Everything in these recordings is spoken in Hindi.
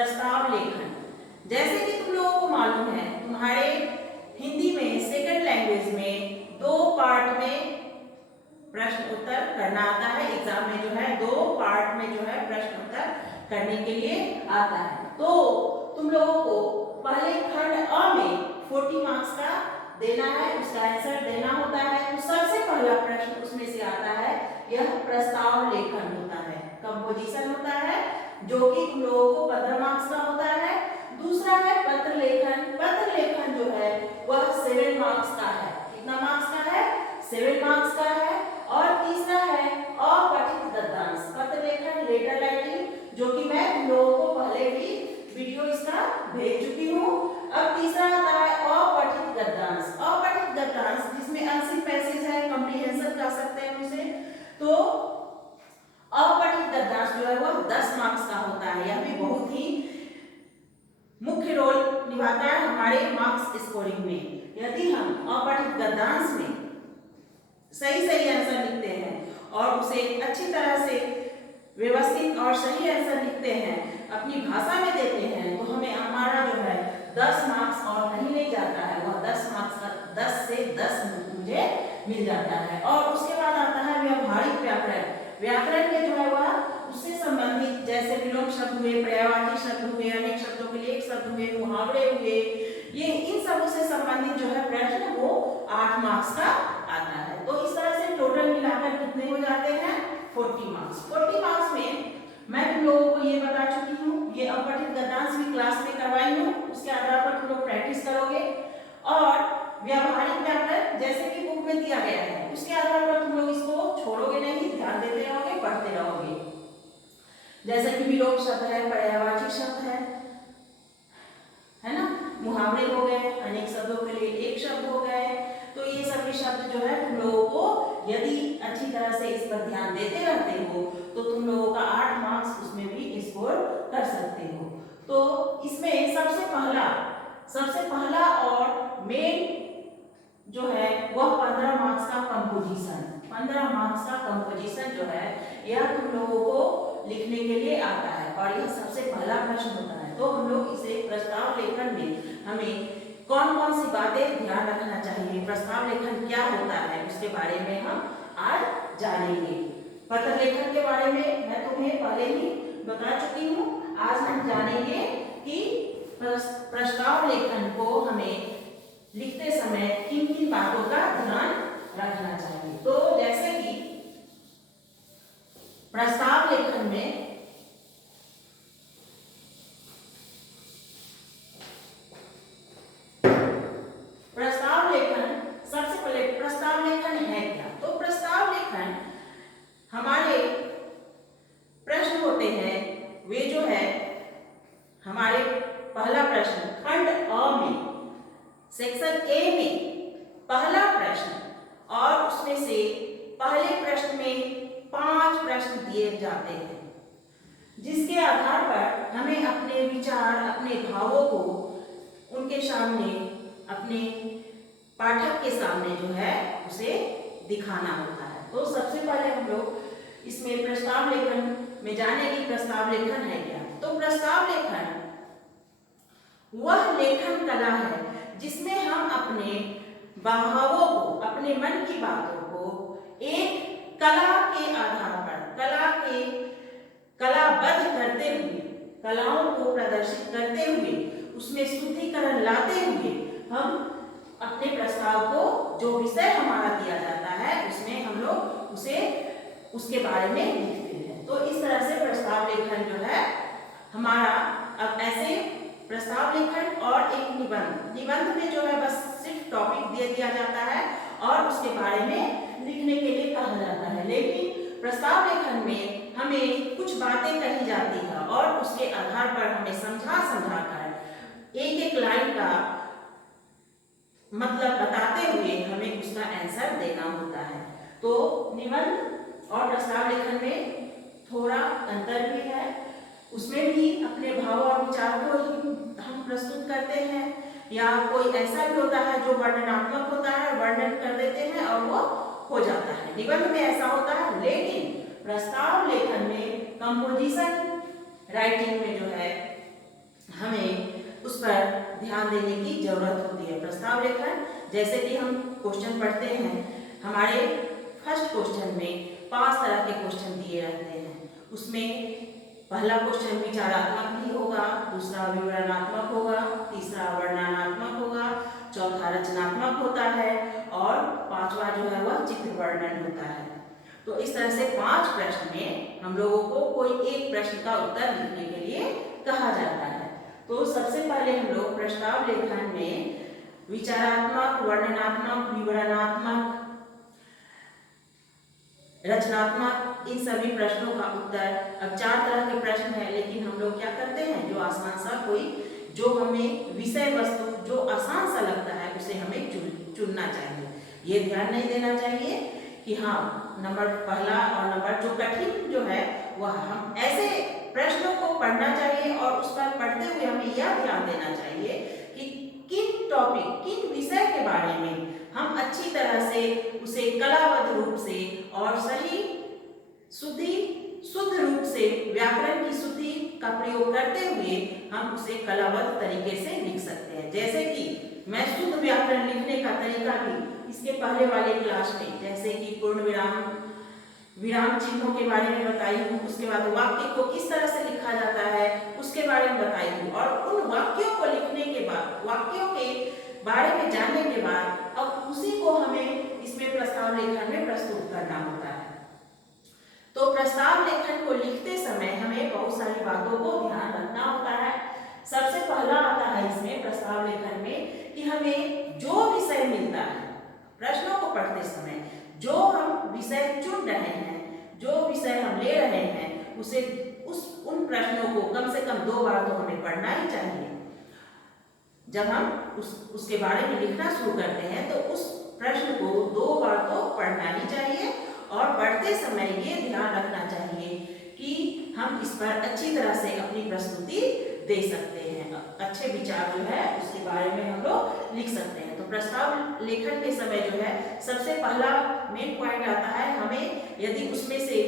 प्रस्ताव लेखन। जैसे कि तुम लोगों को मालूम है, तुम्हारे हिंदी में सेकंड लैंग्वेज में 2 पार्ट में प्रश्न उत्तर करना आता है। एग्जाम में जो है 2 पार्ट में जो है प्रश्न उत्तर करने के लिए आता है। तो तुम लोगों को पहले खंड अ में 40 मार्क्स का देना है, उसका आंसर देना होता है। तो सबसे पहला प्रश्न उसमें से आता है, यह प्रस्ताव लेखन होता है, कंपोजिशन होता है, जो कि तुम लोगों को 15 मार्क्स का होता है। दूसरा है पत्र लेखन। पत्र लेखन जो है वह 7 मार्क्स का है। कितना मार्क्स का है? 7 मार्क्स का है। और तीसरा है अपठित गद्यांश, पत्र लेखन, लेटर राइटिंग, जो कि मैं तुम लोगों को पहले भी वीडियो इसका भेज चुकी हूँ। अब तीसरा आता है अपठित गद्यांश। अपठित गद्यांश जिसमें अनसिन पैसेज है, कॉम्प्रिहेंशन कह सकते हैं उसे। तो अपठित गद्यांश जो है वह 10 मार्क्स का होता है। यह भी बहुत ही मुख्य रोल निभाता है हमारे मार्क्स स्कोरिंग में। यदि हम अपठित गद्यांश में सही आंसर लिखते हैं और उसे अच्छी तरह से व्यवस्थित और सही आंसर लिखते हैं, अपनी भाषा में देते हैं, तो हमें हमारा जो है 10 मार्क्स और नहीं जाता है, वह 10 मार्क्स का 10 से 10 मुझे मिल जाता है। और उसके बाद आता है व्यावहारिक व्याकरण। व्याकरण में जो है वह उससे संबंधित, जैसे विलोम शब्द हुए, पर्यायवाची शब्द हुए, अनेक शब्दों के लिए एक शब्द हुए, मुहावरे हुए, ये इन सबों से संबंधित जो है प्रश्न वो 8 मार्क्स का आता है। तो इस तरह से टोटल मिलाकर कितने हो जाते हैं? 40 मार्क्स। 40 मार्क्स में मैं तुम लोगों को ये बता चुकी हूँ, ये अपठित गद्यांश भी क्लास में करवाई हूँ, उसके आधार पर तुम लोग प्रैक्टिस करोगे। और व्यावहारिक व्याकरण जैसे कि बुक में दिया गया है, उसके आधार पर तुम लोग इसको छोड़ोगे नहीं, ध्यान देते रहोगे, पढ़ते रहोगे। जैसे कि विलोम शब्द है, पर्यायवाची शब्द है ना, मुहावरे हो गए, अनेक शब्दों के लिए एक शब्द हो गए। तो ये सभी शब्द जो है तुम लोगों को यदि अच्छी तरह से इस पर ध्यान देते रहते हो तो तुम लोगों का 8 मार्क्स उसमें भी स्कोर कर सकते हो। तो इसमें सबसे पहला और मेन जो है वह 15 मार्क्स का कंपोजिशन। 15 मार्क्स का कंपोजिशन जो है यह तुम लोगों को लिखने के लिए आता है और यह सबसे पहला प्रश्न होता है। तो हम लोग इसे प्रस्ताव लेखन में हमें कौन कौन सी बातें ध्यान रखना चाहिए, प्रस्ताव लेखन क्या होता है, उसके बारे में हम आज जानेंगे। पत्र लेखन के बारे में मैं तुम्हें पहले ही बता चुकी हूँ। आज हम जानेंगे कि प्रस्ताव लेखन को हमें लिखते समय किन किन बातों का ध्यान रखना चाहिए। तो जैसे कि प्रस्ताव लेखन में सबसे पहले प्रस्ताव लेखन है क्या? तो प्रस्ताव लेखन हमारे प्रश्न होते हैं, वे जो है हमारे पहला प्रश्न खंड अ में सेक्शन ए में पहला प्रश्न, और उसमें से पहले प्रश्न में 5 प्रश्न दिए जाते हैं, जिसके आधार पर हमें अपने विचार, अपने भावों को उनके सामने, अपने पाठक के सामने जो है उसे दिखाना होता है। तो सबसे पहले हम लोग इसमें प्रस्ताव लेखन में जाने की प्रस्ताव लेखन है क्या। तो प्रस्ताव लेखन वह लेखन कला है जिसमें हम अपने भावों को, अपने मन की बातों को एक कला के आधार पर, कलाबद्ध करते हुए, कलाओं को प्रदर्शित करते हुए, उसमें शुद्धिकरण लाते हुए हम अपने प्रस्ताव को, जो विषय हमारा दिया जाता है उसमें हम लोग उसके बारे में लिखते हैं। तो इस तरह से प्रस्ताव लेखन जो है हमारा, अब ऐसे प्रस्ताव लेखन और एक निबंध में जो है बस सिर्फ टॉपिक दे दिया जाता है और उसके बारे में लिखने के लिए कहा जाता है। लेकिन प्रस्ताव लेखन में हमें कुछ बातें कही जाती है और उसके आधार पर हमें समझा कर एक लाइन का मतलब बताते हुए हमें उसका आंसर देना होता है। तो निबंध और प्रस्ताव लेखन में थोड़ा अंतर भी है, उसमें भी अपने भाव और विचार को हम प्रस्तुत करते हैं, या कोई ऐसा भी होता है जो वर्णनात्मक होता है, वर्णन कर देते हैं और वो हो जाता है। निबंध में ऐसा होता है, लेकिन प्रस्ताव लेखन में कंपोजिशन राइटिंग में जो है हमें उस पर ध्यान देने की जरूरत होती है। प्रस्ताव लेखन, जैसे कि हम क्वेश्चन पढ़ते हैं, हमारे फर्स्ट क्वेश्चन में 5 तरह के क्वेश्चन दिए रहते हैं। उसमें पहला क्वेश्चन विचारात्मक भी होगा, दूसरा विवरणात्मक होगा, तीसरा वर्णनात्मक होगा, चौथा रचनात्मक होता है और पांचवा जो है वह चित्र वर्णन होता है। तो इस तरह से 5 प्रश्न में हम लोगों को कोई एक प्रश्न का उत्तर लिखने के लिए कहा जाता है। तो सबसे पहले हम लोग प्रस्ताव लेखन में विचारात्मक, वर्णनात्मक, विवरणात्मक, रचनात्मक, इन सभी प्रश्नों का उत्तर, अब 4 तरह के प्रश्न हैं, लेकिन हम लोग क्या करते हैं, जो आसान सा कोई, जो हमें विषय वस्तु जो आसान सा लगता है उसे हमें चुनना चाहिए। ये ध्यान नहीं देना चाहिए कि हाँ नंबर पहला और नंबर जो कठिन जो है वह, हम ऐसे प्रश्नों को पढ़ना चाहिए और उस पर पढ़ते हुए हमें यह ध्यान देना चाहिए कि किन टॉपिक, किन विषय के बारे में हम अच्छी तरह से उसे कलाबद्ध रूप से और सही शुद्ध रूप से व्याकरण की शुद्धि का प्रयोग करते हुए हम उसे कलाबद्ध तरीके से लिख सकते हैं। जैसे कि मैं शुद्ध व्याकरण लिखने का तरीका भी इसके पहले वाले क्लास में, जैसे कि पूर्ण विराम, विराम चिन्हों के बारे में बताई हूँ, उसके बाद वाक्य को किस तरह से लिखा जाता है उसके बारे में बताई हूँ, और उन वाक्यों को लिखने के बाद, वाक्यों के बारे में जानने के बाद अब उसी को हमें इसमें प्रस्ताव लेखन में प्रस्तुत करना होता है। तो प्रस्ताव लेखन को लिखते समय हमें बहुत सारी बातों को ध्यान रखना होता है। सबसे पहला आता है इसमें प्रस्ताव लेखन में कि हमें जो विषय मिलता है, प्रश्नों को पढ़ते समय जो हम विषय चुन रहे हैं, जो विषय हम ले रहे हैं, उसे उन प्रश्नों को कम से कम 2 बार तो हमें पढ़ना ही चाहिए। जब हम उसके बारे में लिखना शुरू करते हैं तो उस प्रश्न को 2 बार तो पढ़ना ही चाहिए, और पढ़ते समय ये ध्यान रखना चाहिए कि हम इस पर अच्छी तरह से अपनी प्रस्तुति दे सकते हैं, अच्छे विचार जो है उसके बारे में हम लोग लिख सकते हैं। तो प्रस्ताव लेखन के समय जो है सबसे पहला मेन पॉइंट आता है, हमें यदि उसमें से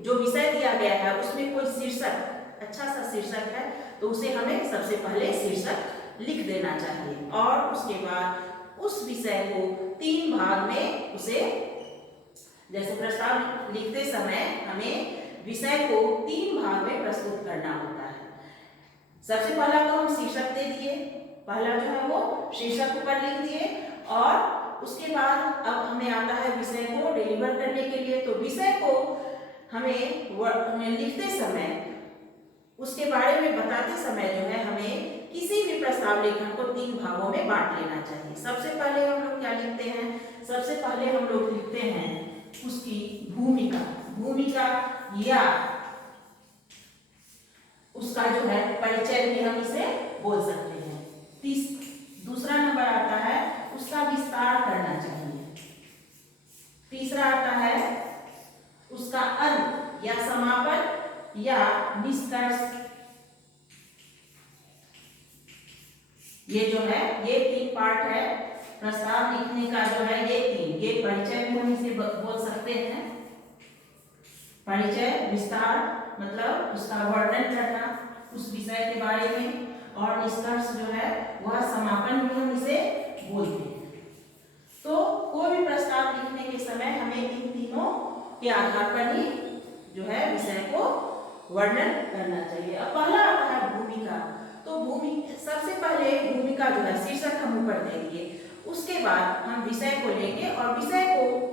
जो विषय दिया गया है उसमें कोई शीर्षक, अच्छा सा शीर्षक है, तो उसे हमें सबसे पहले शीर्षक लिख देना चाहिए, और उसके बाद उस विषय को 3 भाग में उसे, जैसे प्रस्ताव लिखते समय हमें विषय को 3 भाग में प्रस्तुत करना होता है। सबसे पहला तो हम शीर्षक दे दिए, पहला जो है वो शीर्षक ऊपर लिख दिए, और उसके बाद अब हमें आता है विषय को डिलीवर करने के लिए। तो विषय को हमें लिखते समय, उसके बारे में बताते समय जो है हमें किसी भी प्रस्ताव लेखन को 3 भागों में बांट लेना चाहिए। सबसे पहले हम लोग क्या लिखते हैं, सबसे पहले हम लोग लिखते हैं उसकी भूमिका या उसका जो है परिचय भी हम इसे बोल सकते हैं। दूसरा नंबर आता है उसका विस्तार करना चाहिए। तीसरा आता है उसका अंत या समापन या निष्कर्ष। ये जो है ये 3 पार्ट है प्रस्ताव लिखने का, जो है ये 3, ये परिचय भी हम इसे बोल सकते हैं। परिचय, विस्तार मतलब उसका वर्णन करना उस विषय के बारे में, और निष्कर्ष जो है वह समापन भी हम इसे बोलते हैं। तो कोई भी प्रस्ताव लिखने के समय हमें इन तीनों के आधार पर ही जो है विषय को वर्णन करना चाहिए। अब पहला आता है भूमिका। तो सबसे पहले भूमिका जो है शीर्षक हम ऊपर दे दिए, उसके बाद हम विषय को लेंगे और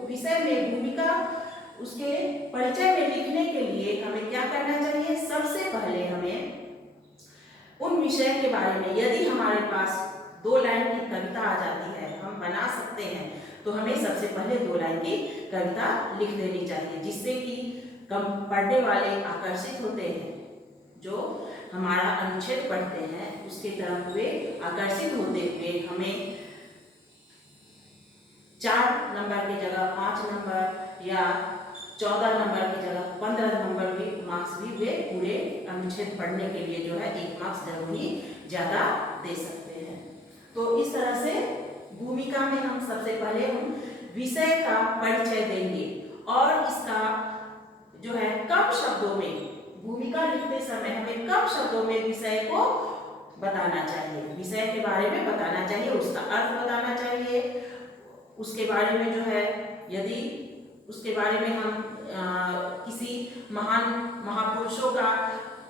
विषय में भूमिका, उसके परिचय में लिखने के लिए हमें क्या करना चाहिए, सबसे पहले हमें उन विषय के बारे में, यदि हमारे पास 2 लाइन की कविता आ जाती है, हम बना सकते हैं, तो हमें सबसे पहले 2 लाइन की कविता लिख देनी चाहिए, जिससे कि पढ़ने वाले आकर्षित होते हैं, जो हमारा अनुच्छेद पढ़ते हैं उसके तरफ वे आकर्षित होते हुए हमें 4 नंबर की जगह 5 नंबर या 14 नंबर की जगह 15 नंबर के मार्क्स भी वे पूरे अनुच्छेद पढ़ने के लिए जो है 1 मार्क्स जरूर ही ज्यादा दे सकते हैं। तो इस तरह से भूमिका में हम सबसे पहले हम विषय का परिचय देंगे, और इसका जो है कम शब्दों में, भूमिका लिखते समय हमें कम शब्दों में विषय को बताना चाहिए, विषय के बारे में बताना चाहिए, उसका अर्थ बताना चाहिए, उसके बारे में जो है, यदि उसके बारे में हम किसी महान महापुरुषों का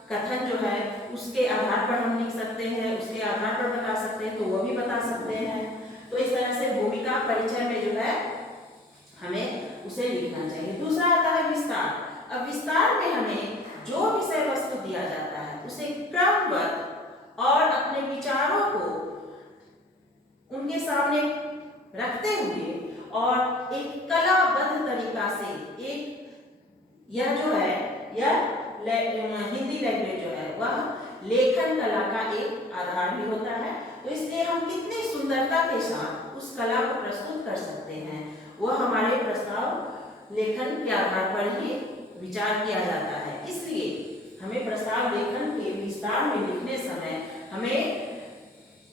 कथन जो है उसके आधार पर हम लिख सकते हैं, उसके आधार पर बता सकते हैं, तो वो भी बता सकते हैं। तो इस तरह से भूमिका परिचय में जो है हमें उसे लिखना चाहिए। दूसरा आता है विस्तार। अब विस्तार में हमें जो विषय वस्तु दिया जाता है उसे क्रमबद्ध और अपने विचारों को उनके सामने रखते हुए और एक कलाबद्ध तरीका से, एक यह जो है यह हिंदी लैंग्वेज जो है वह लेखन कला का एक आधार भी होता है। तो इसलिए हम कितनी सुंदरता के साथ उस कला को प्रस्तुत कर सकते हैं, वह हमारे प्रस्ताव लेखन के आधार पर ही विचार किया जाता है। इसलिए हमें प्रस्ताव लेखन के विस्तार में लिखने समय हमें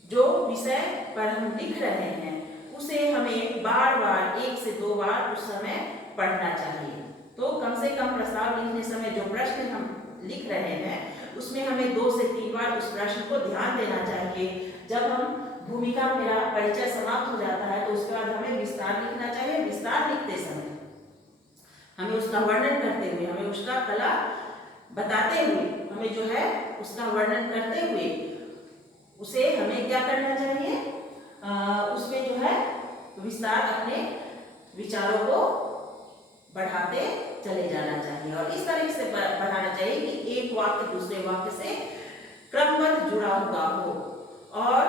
जो विषय पर हम लिख रहे हैं उसे हमें बार बार 1 से 2 बार उस समय पढ़ना चाहिए। तो कम से कम प्रस्ताव लिखने समय जो प्रश्न हम लिख रहे हैं उसमें हमें 2 से 3 बार उस प्रश्न को ध्यान देना चाहिए। जब हम भूमिका मेरा परिचय समाप्त हो जाता है तो उसके बाद हमें विस्तार लिखना चाहिए। विस्तार लिखते समय हमें उसका वर्णन करते हुए, हमें उसका कला बताते हुए, हमें जो है उसका वर्णन करते हुए उसे हमें क्या करना चाहिए, उसमें जो है विस्तार अपने विचारों को बढ़ाते चले जाना चाहिए और इस तरह से बढ़ाना चाहिए कि एक वाक्य दूसरे वाक्य से क्रमबद्ध जुड़ा हुआ हो। और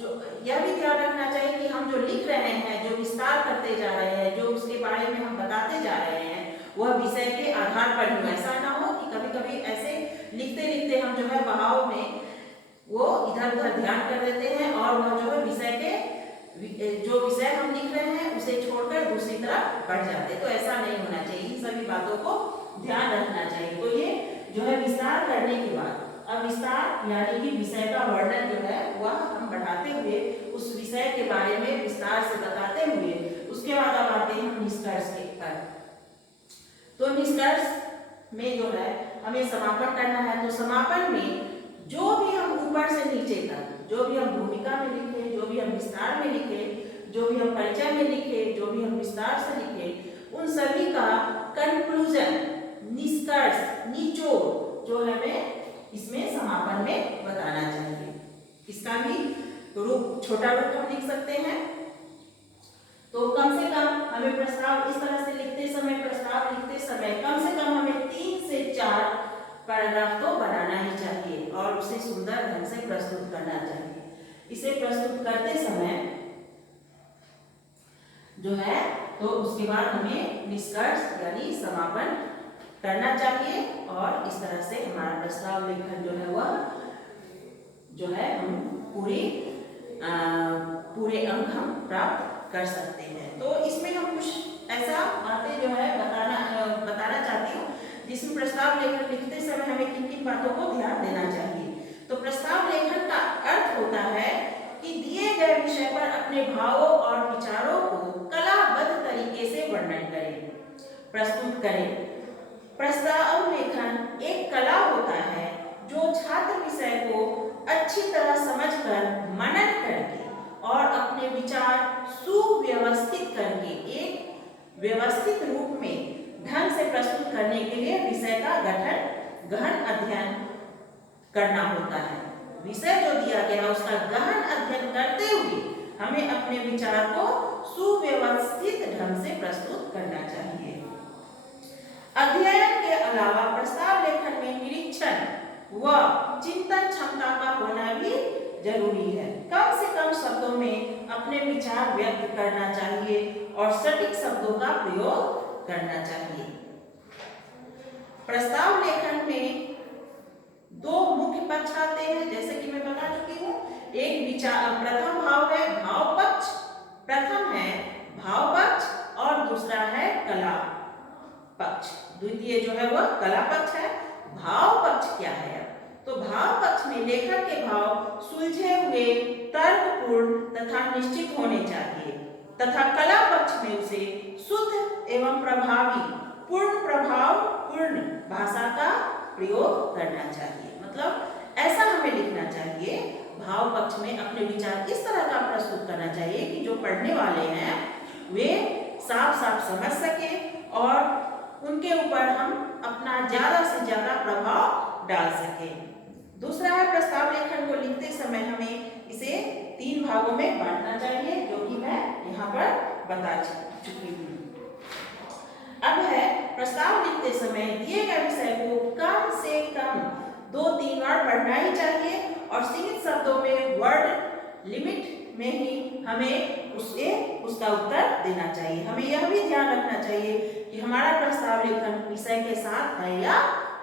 जो यह भी ध्यान रखना चाहिए कि हम जो लिख रहे हैं, जो विस्तार करते जा रहे हैं, जो उसके बारे में हम बताते जा रहे हैं, वह विषय के आधार पर ही। ऐसा ना हो कि कभी कभी ऐसे लिखते लिखते हम जो है बहाव में वो इधर उधर ध्यान कर देते हैं और वह जो है विषय के जो विषय हम लिख रहे हैं उसे छोड़कर दूसरी तरफ बढ़ जाते हैं। तो ऐसा नहीं होना चाहिए, इन सभी बातों को ध्यान रखना चाहिए। तो ये जो है विस्तार करने के बाद अब विस्तार यानी कि विषय का वर्णन जो है वह हम बढ़ाते हुए उस विषय के बारे में विस्तार से बताते हुए उसके बाद अब आते हैं हम निष्कर्ष के पर। तो निष्कर्ष में जो है हमें समापन करना है। तो समापन में जो भी हम ऊपर से नीचे तक, जो भी हम भूमिका में लिखे, जो भी हम विस्तार में लिखे, जो भी हम परिचय में लिखे, जो भी हम विस्तार से लिखे, उन सभी का कंक्लूजन, निष्कर्ष, निचोड़ जो हमें इसमें समापन में बताना चाहिए। इसका भी रूप, छोटा रूप हम लिख सकते हैं। तो कम से कम हमें प्रस्ताव इस तरह से लिखते समय कम से कम हमें 3 से 4 पैराग्राफ तो बनाना ही चाहिए और उसे सुंदर ढंग से प्रस्तुत करना चाहिए। इसे प्रस्तुत करते समय जो है तो उसके बाद हमें निष्कर्ष यानी समापन करना चाहिए और इस तरह से हमारा प्रस्ताव लेखन जो है वह जो है हम पूरे अंक हम प्राप्त कर सकते हैं। तो इसमें हम कुछ ऐसा बातें जो है बताना चाहती हूँ जिसमें प्रस्ताव लेखन लिखते समय हमें किन किन बातों को ध्यान देना चाहिए। तो प्रस्ताव लेखन का अर्थ होता है कि दिए गए विषय पर अपने भावों और विचारों को कलाबद्ध तरीके से वर्णन करें, प्रस्तुत करें। प्रस्ताव लेखन एक कला होता है जो छात्र विषय को अच्छी तरह समझकर मनन करके और अपने विचार सुव्यवस्थित करके एक व्यवस्थित रूप में ढंग से प्रस्तुत करने के लिए विषय का गहन अध्ययन करना होता है। विषय जो दिया गया उसका गहन अध्ययन करते हुए हमें अपने विचार को सुव्यवस्थित ढंग से प्रस्तुत करना चाहिए। अध्ययन के अलावा प्रस्ताव लेखन में निरीक्षण व चिंतन क्षमता का होना भी जरूरी है। कम से कम शब्दों में अपने विचार व्यक्त करना चाहिए और सटीक शब्दों का प्रयोग करना चाहिए। प्रस्ताव लेखन में 2 मुख्य पक्ष आते हैं, जैसे कि मैं बता चुकी हूँ। एक विचार, प्रथम भाव है भाव पक्ष, प्रथम है भाव पक्ष और दूसरा है कला पक्ष। द्वितीय जो है वह कला पक्ष है। भाव पक्ष क्या है? तो भाव पक्ष में लेखक के भाव सुलझे हुए, तर्कपूर्ण तथा निश्चित होने चाहिए तथा कला पक्ष में उसे शुद्ध एवं प्रभावी, पूर्ण प्रभाव पूर्ण भाषा का प्रयोग करना चाहिए। मतलब ऐसा हमें लिखना चाहिए भाव पक्ष में अपने विचार इस तरह का प्रस्तुत करना चाहिए कि जो पढ़ने वाले हैं वे साफ साफ समझ सके और उनके ऊपर हम अपना ज्यादा से ज्यादा प्रभाव डाल सके। दूसरा है प्रस्ताव लेखन को लिखते समय हमें इसे 3 भागों में बांटना चाहिए, जो कि मैं यहाँ पर बता चुकी हूँ। अब है प्रस्ताव लिखते समय दिए गए विषय को कम से कम 2-3 बार पढ़ना ही चाहिए और सीमित शब्दों में वर्ड लिमिट में ही हमें उसका उत्तर देना चाहिए। हमें यह भी ध्यान रखना चाहिए कि हमारा प्रस्ताव लेखन विषय के साथ है या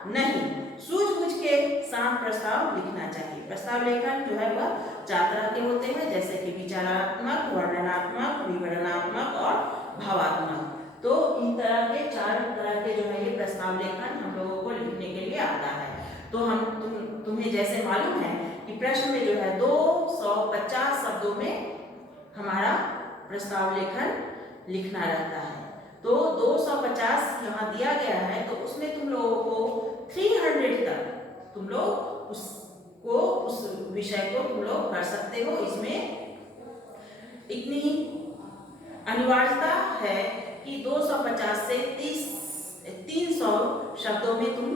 नहीं। सूझबूझ के साथ प्रस्ताव लिखना चाहिए। प्रस्ताव लेखन जो है वह 4 तरह के होते हैं, जैसे कि विचारात्मक, वर्णनात्मक, विवरणात्मक और भावात्मक। तो इन तरह के 4 तरह के जो है ये प्रस्ताव लेखन हम लोगों को लिखने के लिए आता है। तो तुम्हें जैसे मालूम है कि प्रश्न में जो है 250 शब्दों में हमारा प्रस्ताव लेखन लिखना रहता है। तो 250 यहाँ दिया गया है, तो उसमें तुम लोगों को 300 तक तुम लोग उस विषय को तुम लोग कर सकते हो। इसमें इतनी अनिवार्यता है कि 250 से 300 शब्दों में तुम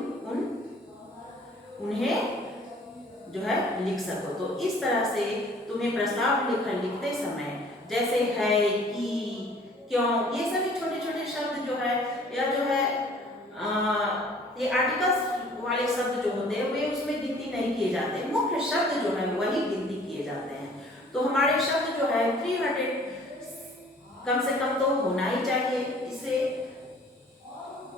उन्हें जो है लिख सको। तो इस तरह से तुम्हें प्रस्ताव लेखन लिखते समय जैसे है, कि, क्यों, ये सभी छोटे छोटे शब्द जो है या जो है ये आर्टिकल्स वाले शब्द जो होते हैं वे उसमें गिनती नहीं किए जाते। मुख्य शब्द जो है वही गिनती किए जाते हैं। तो हमारे शब्द जो है 300 कम से कम तो होना ही चाहिए इसे,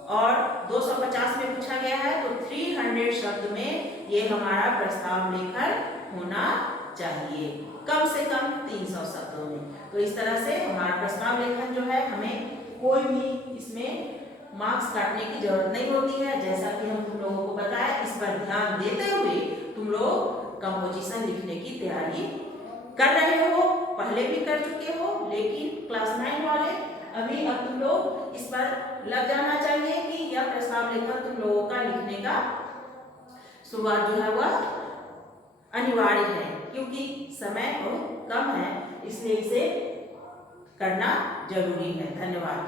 और 250 में पूछा गया है तो 300 शब्द में ये हमारा प्रस्ताव लेखन होना चाहिए, कम से कम 300 शब्दों में। तो इस तरह से हमारा प्रस्ताव लेखन जो है हमें कोई भी इसमें मार्क्स काटने की जरूरत नहीं होती है। जैसा कि हम तुम लोगों को बताया, इस पर ध्यान देते हुए तुम लोग कंपोजिशन लिखने की तैयारी कर रहे हो, पहले भी कर चुके हो, लेकिन क्लास 9 वाले अब तुम लोग इस पर लग जाना चाहिए कि यह प्रस्ताव लेखन तुम लोगों का लिखने का शुरुआत जो है वह अनिवार्य है, क्योंकि समय बहुत कम है, इसलिए इसे करना जरूरी है। धन्यवाद।